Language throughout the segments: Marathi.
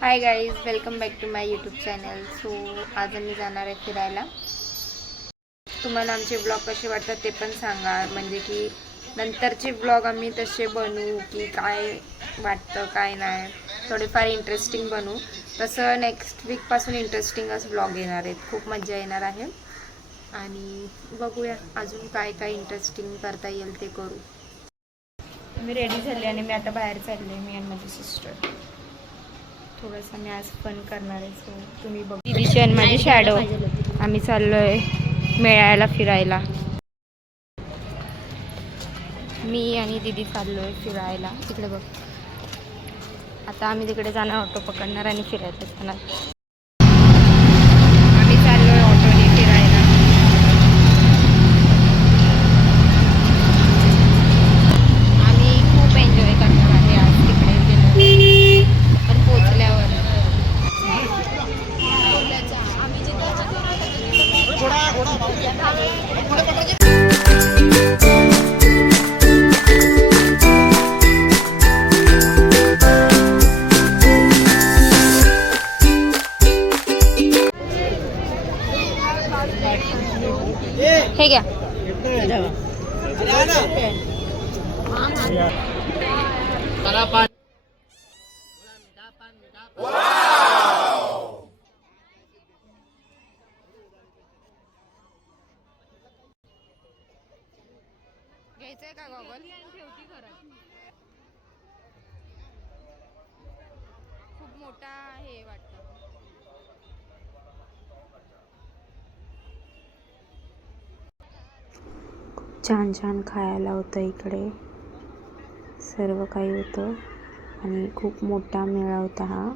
High guys, welcome back to my YouTube channel. So आज आम्ही जाणार आहे फिरायला. तुम्हाला आमचे ब्लॉग कसे वाटतात ते पण सांगा, म्हणजे की नंतरचे ब्लॉग आम्ही तसे बनवू की काय वाटतं काय नाही, थोडेफार इंटरेस्टिंग बनवू. तसं नेक्स्ट वीकपासून इंटरेस्टिंगच ब्लॉग येणार आहेत, खूप मजा येणार आहे. आणि बघूया अजून काय काय इंटरेस्टिंग करता येईल ते करू. मी रेडी झाले आणि मी आता बाहेर चालले, मी आणि माझी सिस्टर. थोडंसं मी आज फन करणार आहे, सो तुम्ही बघ. दीदीची आणि माझी शॅडो आम्ही चाललोय मेळ्याला फिरायला. मी आणि दीदी चाललोय फिरायला. तिकडे बघ, आता आम्ही तिकडे जाणार, ऑटो पकडणार आणि फिरायला जाणार. आम्ही चाललोय ऑटोने फिरायला. आम्ही खूप एन्जॉय करणार आहे आज तिकडे गेलो पण पोचल्यावर. हे घ्या. घ्यायचंय का गॉगल? खूप मोठा हे वाटतं. छान छान खायला होतं इकडे, सर्व काही होतं आणि खूप मोठा मेळा होता हा.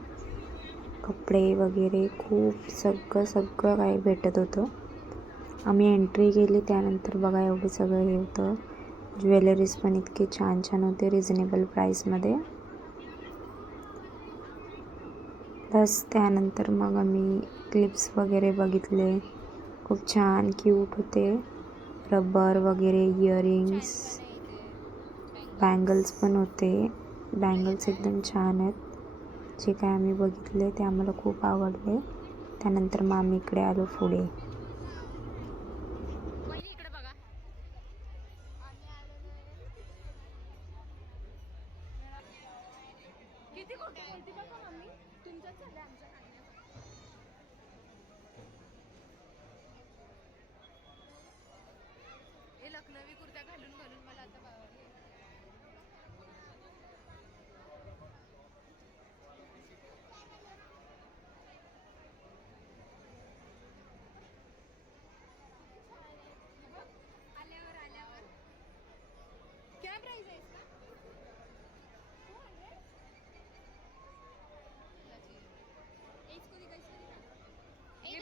कपडे वगैरे खूप सगळं काही भेटत होतं. आम्ही एंट्री केली त्यानंतर बघा एवढं सगळं हे होतं. ज्वेलरीज पण इतके छान छान होते रिजनेबल प्राईसमध्ये. प्लस त्यानंतर मग आम्ही क्लिप्स वगैरे बघितले, खूप छान क्यूट होते. रबर वगैरे, इयरिंग्स, बँगल्स पण होते. बँगल्स एकदम छान आहेत. जे काय आम्ही बघितले ते आम्हाला खूप आवडले. त्यानंतर मग आम्ही इकडे आलो पुढे. लखनवी कुर्त्या घालून घालून मला आता आल्यावर क्या प्राइस है इसका? 200. इसको दिखा, ये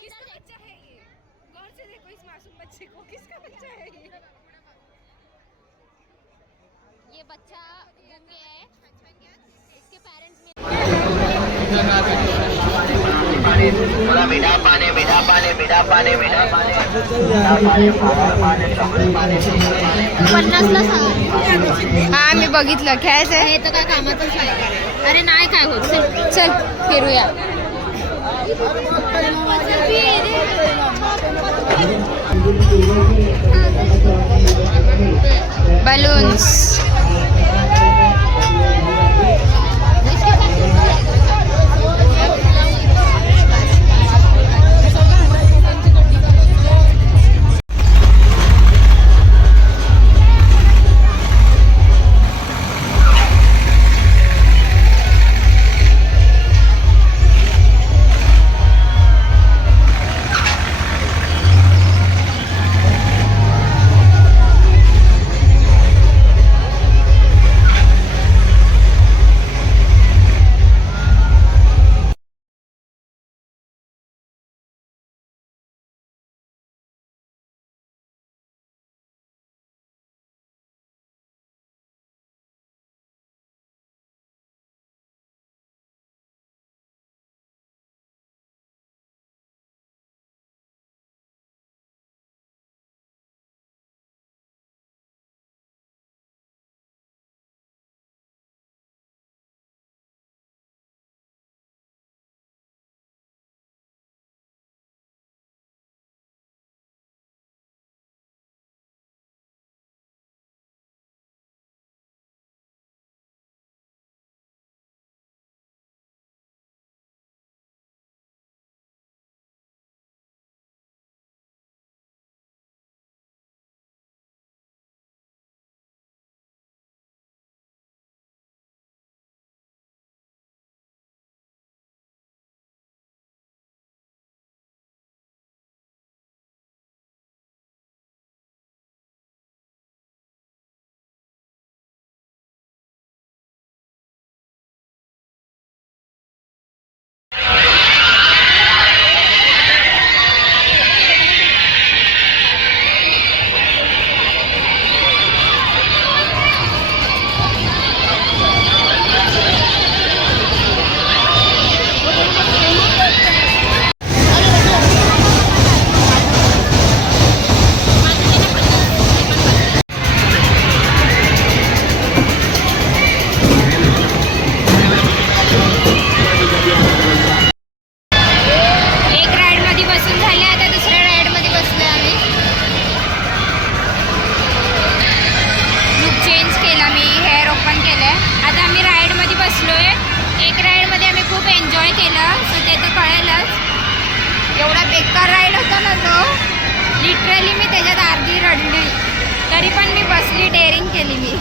किसका बच्चा है ये? गौर से देखो इस मासूम बच्चे को, किसका बच्चा है ये बच्चा गुम गया है, इसके पेरेंट्स में हा मी बघितलं. खेळायचं हे तर काय कामातच आहे. अरे नाही काय होत, चल फिरूया. बलून्स, तो लिटरली मी त्याच्यात अर्धी रडली, तरी पण मी बसली, डेअरिंग केली मी.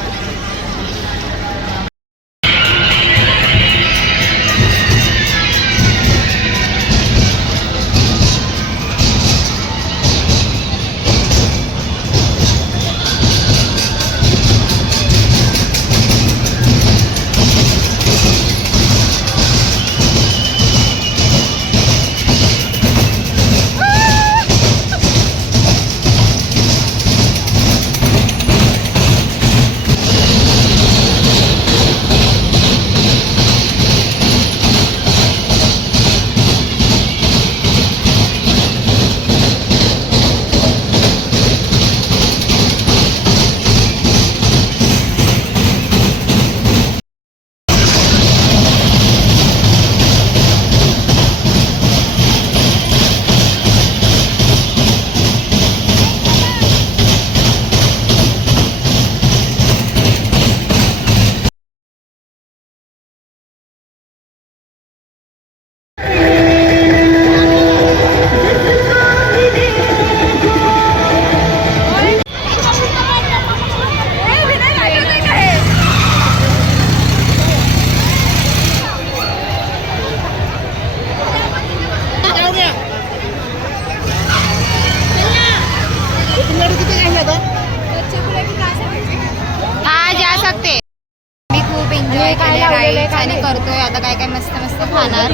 आणि करतोय आता काय काय मस्त मस्त खाणार.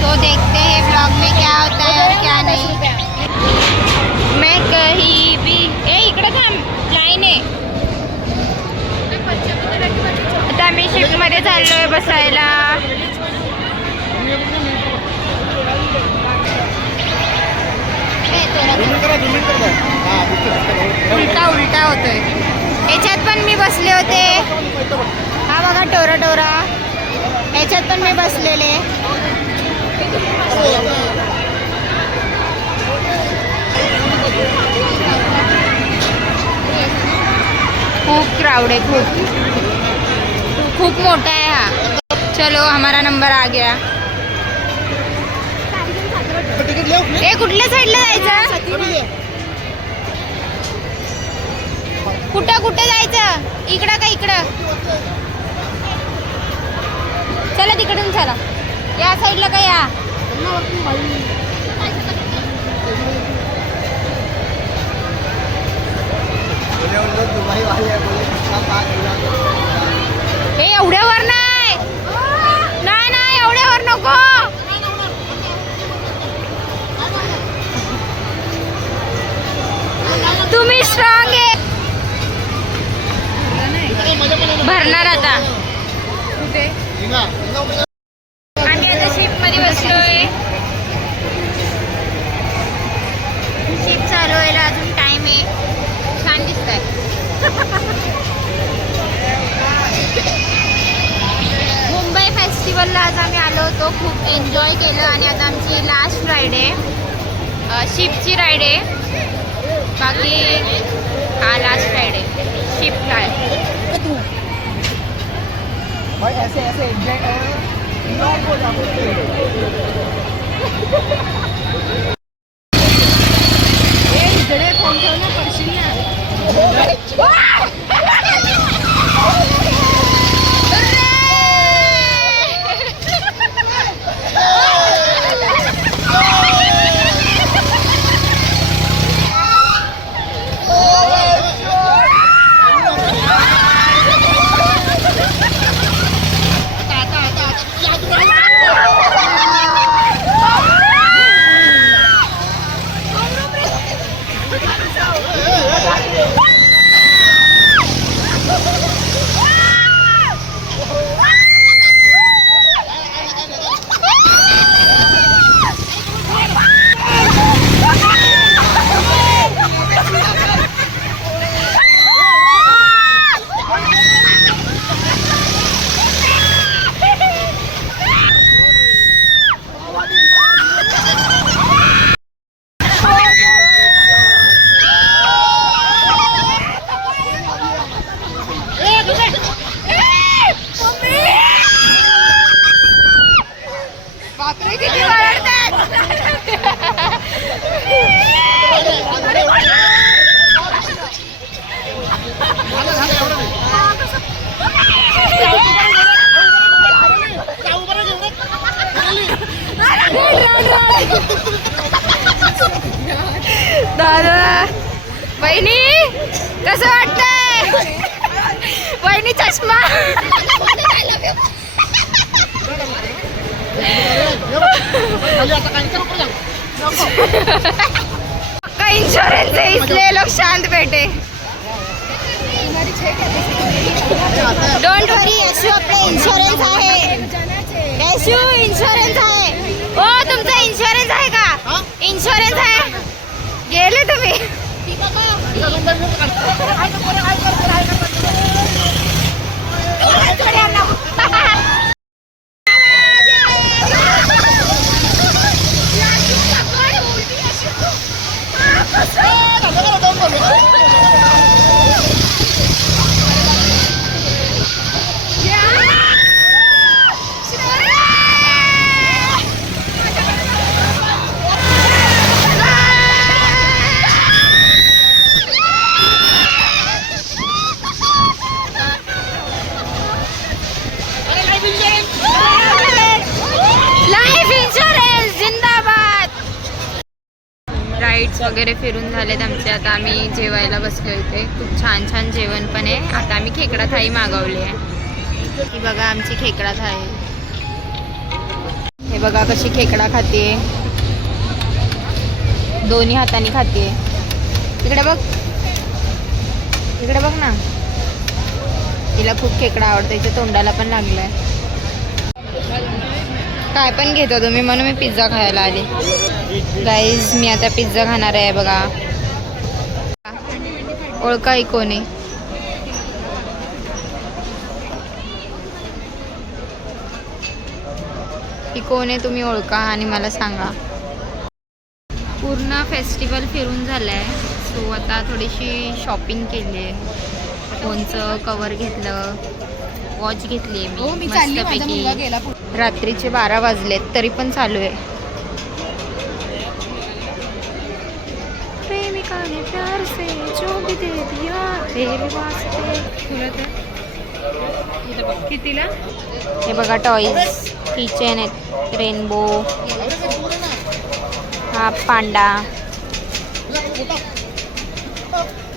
तो देखते हैं ब्लॉग में क्या होता है और क्या नहीं. मैं कहीं भी इकडे थांब, लाईन आहे. आता आम्ही शिफ्ट मध्ये चाललोय बसायला. उलटा उलटा होतोय. याच्यात पण मी बसले होते. हा बघा टोरा टोरा, याच्यात पण मी बसलेले. खूप क्राउड है, खूप मोटा है हा. चलो हमारा नंबर आ गया. कुठल्या साईडला जायचं, कुठं जायचं, इकडं का इकडं. चला तिकडून चला, या साईडला का या. हे एवढ्यावर नाही, नाही एवढ्यावर नको. तुम्ही स्ट्रॉंग आहे. भरणार आता. आम्ही आता शिप मध्ये बसलोय. शिप चालू व्हायला अजून टाइम आहे. छान दिसत आहे. मुंबई फेस्टिवलला आज आम्ही आलो होतो, खूप एन्जॉय केलं. आणि आता आमची लास्ट राईड आहे, शिपची राईड आहे. बाकी हा लास्ट राईड आहे शिपला आहे. भाई ऐसे ऐसे एग्जैक्ट हो इकडे फोन ठेवणं पडशील ना. दादा वहिनी कसं वाटतंय? वहिनी चष्मा का इंश्योरेंस है इसलिए लोग शांत बैठे. डोंट वरी यशू आपला इन्शुरन्स आहे. यशू इन्शुरन्स आहे. ओ तुमचा इन्शुरन्स आहे का? इन्शुरन्स आहे. गेले तुम्ही. राईड्स वगैरे फिरून झालेत आमचे. आता आम्ही जेवायला बसलो इथे. खूप छान छान जेवण पण आहे. आता आम्ही खेकडा थाळी मागवली आहे. ही बघा आमची खेकडा थाळी. हे बघा कशी खेकडा खाते. दोन्ही हाताने खाते. इकडे बघ, इकडे बघ ना. तिला खूप खेकडा आवडतो. तिच्या तोंडाला पण लागलाय. काय पण घेतो तुम्ही म्हणून मी पिझ्झा खायला आले. गाईज मी आता पिझ्झा खाणार आहे. बघा ओळखा ही कोण आहे? ही कोण आहे तुम्ही ओळखा आणि मला सांगा. पूर्ण फेस्टिवल फिरून झालं आहे. सो आता थोडीशी शॉपिंग केली आहे. फोनचं कवर घेतलं, वॉच घेतली आहे मी मस्तपैकी. रात्रीचे 12 वाजलेत तरी पण चालू आहे. प्रेमिकाने प्यार से जो भी दे दिया तेरे वास्ते. कितीला? हे बघा टॉईज, किचन आहेत, रेनबो, हा पांडा.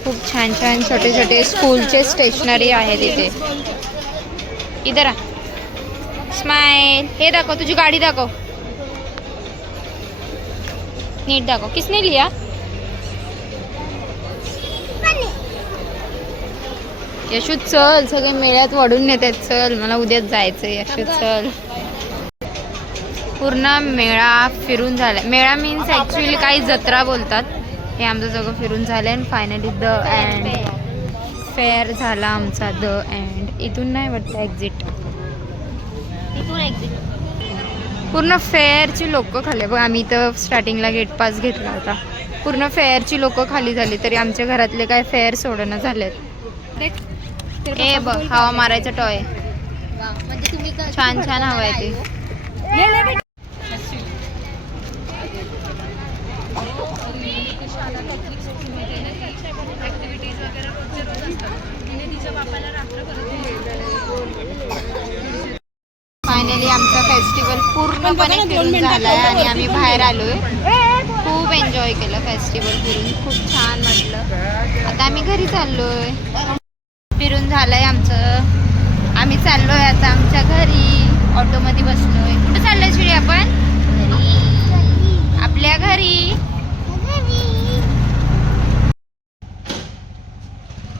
खूप छान छान छोटे छोटे स्कूलचे स्टेशनरी आहेत इथे. इधर आ, स्माइल. हे दाखव, तुझी गाडी दाखव, नीट दाखव. किसने लिया? यशू चल, सगळे मेळ्यात वडून नेतात. चल मला उद्याच जायचंय. यशू चल. पूर्ण मेळा फिरून झाला. मेळा मीन्स ॲक्च्युली काही जत्रा बोलतात. हे आमचं सगळं फिरून झालं आहे. फायनली द एंड फेअर झाला आमचा. द एंड इथून नाही वाटतं एक्झिट. पूर्ण फेअरची लोक खाली. बघ आम्ही इथं स्टार्टिंगला गेट पास घेतला होता. पूर्ण फेअरची लोक खाली झाली तरी आमच्या घरातले काय फेअर सोडणं झालेत. ए बघ हवा मारायचा टॉय. छान छान हवा आहे ते. फायनली आमचा फेस्टिवल पूर्णपणे फिरून झालाय आणि आम्ही बाहेर आलोय. खूप एन्जॉय केलं फेस्टिवल फिरून. खूप छान वाटलं. आता आम्ही घरी चाललोय. फिरून झालंय आमचं. आम्ही चाललोय आता आमच्या घरी. ऑटोमध्ये बसलोय. कुठे चाललोय श्री आपण? आपल्या घरी.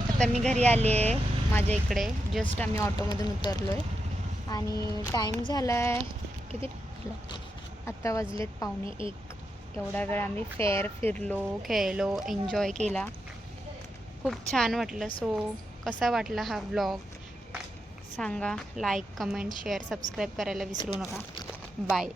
आता मी घरी आले आहे माझ्या इकडे. जस्ट आम्ही ऑटोमधून उतरलोय आणि टाईम झाला आहे किती? आत्ता वाजलेत 1:45. एवढा वेळ आम्ही फेअर फिरलो, खेळलो, एन्जॉय केला. खूप छान वाटलं. सो कसा वाटला हा ब्लॉग सांगा. लाईक, कमेंट, शेअर, सबस्क्राईब करायला विसरू नका. बाय.